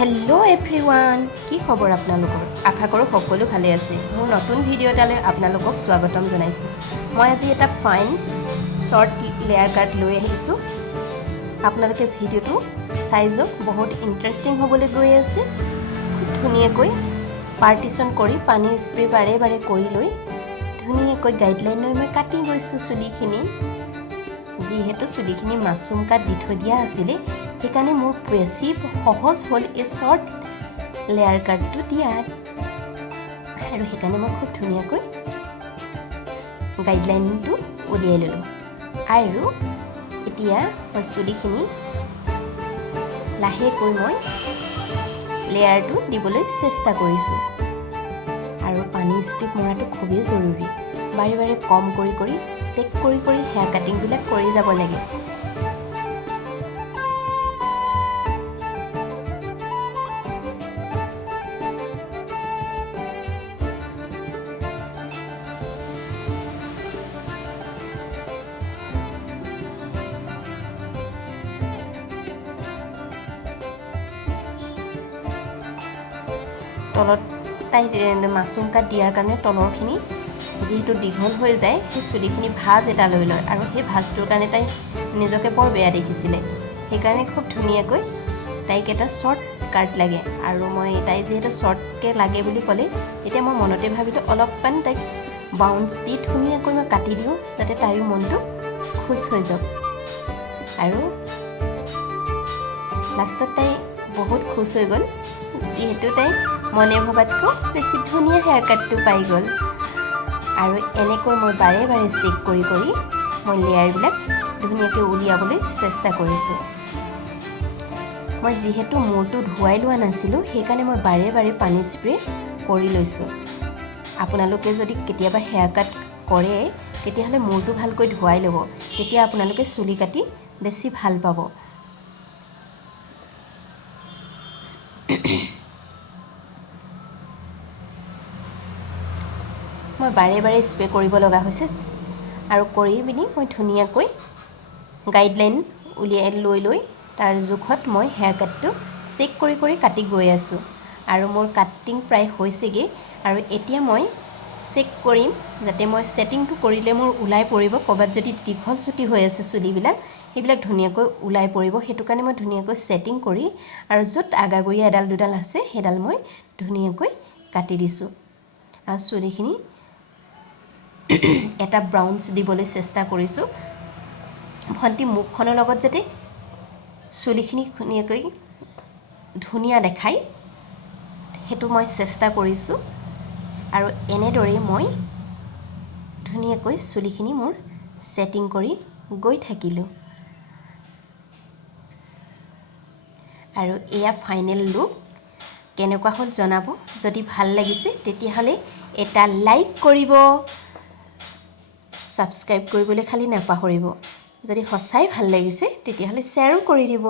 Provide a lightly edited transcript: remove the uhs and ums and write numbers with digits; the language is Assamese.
हेलो एभ्रिवान কি খবৰ আপোনালোকৰ আশা কৰো সকলো ভালে আছে মোৰ নতুন ভিডিও এটালৈ আপোনালোকক স্বাগতম জনাইছো মই আজি এটা ফাইন শৰ্ট লেয়াৰ কাট লৈ আহিছো আপোনালোকে ভিডিওটো সাইজো বহুত ইন্টাৰেষ্টিং হ'বলৈ গৈ আছে খুব ধুনীয়াকৈ পাৰ্টিশন কৰি পানী স্প্ৰে বাৰে বাৰে কৰি লৈ ধুনীয়াকৈ গাইডলাইন লৈ মই কাটি গৈছো চুলিখিনি যিহেতু চুলিখিনি মাছুম কাট দি থৈ দিয়া আছিল সেইকাৰণে মোৰ বেছি সহজ হ'ল এই শৰ্ট লেয়াৰ কাটটো দিয়াত আৰু সেইকাৰণে মই খুব ধুনীয়াকৈ গাইডলাইনটো উলিয়াই ললো আৰু এতিয়া মই চুলিখিনি লাহেকৈ মই লেয়াৰটো দিবলৈ চেষ্টা কৰিছো আৰু পানী স্প্ৰে মৰাটো খুবেই জৰুৰী বাৰে বাৰে কম কৰি চেক কৰি হেয়াৰ কাটিং বিলাক কৰি যাব লাগে তলত তাই মাছুম কাট দিয়াৰ কাৰণে তলৰখিনি যেহেতু দীঘল হৈ যায় সেই চুলিখিনি ভাজ এটা লৈ লয় আৰু সেই ভাজটোৰ কাৰণে তাই নিজকে বৰ বেয়া দেখিছিলে সেইকাৰণে খুব ধুনীয়াকৈ তাইক এটা শৰ্ট কাট লাগে আৰু মই তাই যেহেতু শৰ্টকে লাগে বুলি ক'লে এতিয়া মই মনতে ভাবিলো অলপমান তাইক বাউন্স দি ধুনীয়াকৈ মই কাটি দিওঁ যাতে তাইৰ মনটো খুশ হৈ যাওক আৰু লাষ্টত তাই বহুত খুশ হৈ গ'ল যেহেতু তাই মনে ভবাতকৈ বেছি ধুনীয়া হেয়াৰ কাটটো পাই গ'ল আৰু এনেকৈ মই বাৰে বাৰে চেক কৰি মই লেয়াৰবিলাক ধুনীয়াকৈ উলিয়াবলৈ চেষ্টা কৰিছোঁ মই যেহেতু মূৰটো ধুৱাই লোৱা নাছিলোঁ সেইকাৰণে মই বাৰে বাৰে পানী স্প্ৰে কৰি লৈছোঁ আপোনালোকে যদি কেতিয়াবা হেয়াৰ কাট কৰে তেতিয়াহ'লে মূৰটো ভালকৈ ধুৱাই ল'ব তেতিয়া আপোনালোকে চুলি কাটি বেছি ভাল পাব মই বাৰে বাৰে স্প্ৰে কৰিব লগা হৈছে আৰু কৰি পিনি মই ধুনীয়াকৈ গাইডলাইন উলিয়াই লৈ তাৰ জোখত মই হেয়াৰ কাটটো চেক কৰি কাটি গৈ আছো আৰু মোৰ কাটিং প্ৰায় হৈছেগে আৰু এতিয়া মই চেক কৰিম যাতে মই সেটিংটো কৰিলে মোৰ উলাই পৰিব কবাত যদি দীঘল চুটি হৈ আছে চুলিবিলাক সেইবিলাক ধুনীয়াকৈ উলাই পৰিব হেতু কাৰণে মই ধুনীয়াকৈ সেটিং কৰি আৰু যত আগাগুৰি এডাল দুডাল আছে হেডাল মই ধুনীয়াকৈ কাটি দিছো আৰু চুলিখিনি এটা ব্ৰাউন্স দিবলৈ চেষ্টা কৰিছো ভন্টি মুখখনৰ লগত যাতে চুলিখিনি ধুনীয়াকৈ ধুনীয়া দেখাই হেতু মই চেষ্টা কৰিছো আৰু এনেদৰে মই ধুনীয়াকৈ চুলিখিনি মোৰ সেটিং কৰি গৈ থাকিলো আৰু এয়া ফাইনেল লুক কেনেকুৱা হ'ল জনাব যদি ভাল লাগিছে তেতিয়াহলে এটা লাইক কৰিব সাবস্ক্ৰাইব কৰিবলৈ খালি নাপাহৰিব যদি সঁচাই ভাল লাগিছে তেতিয়াহলে শ্বেয়াৰো কৰি দিব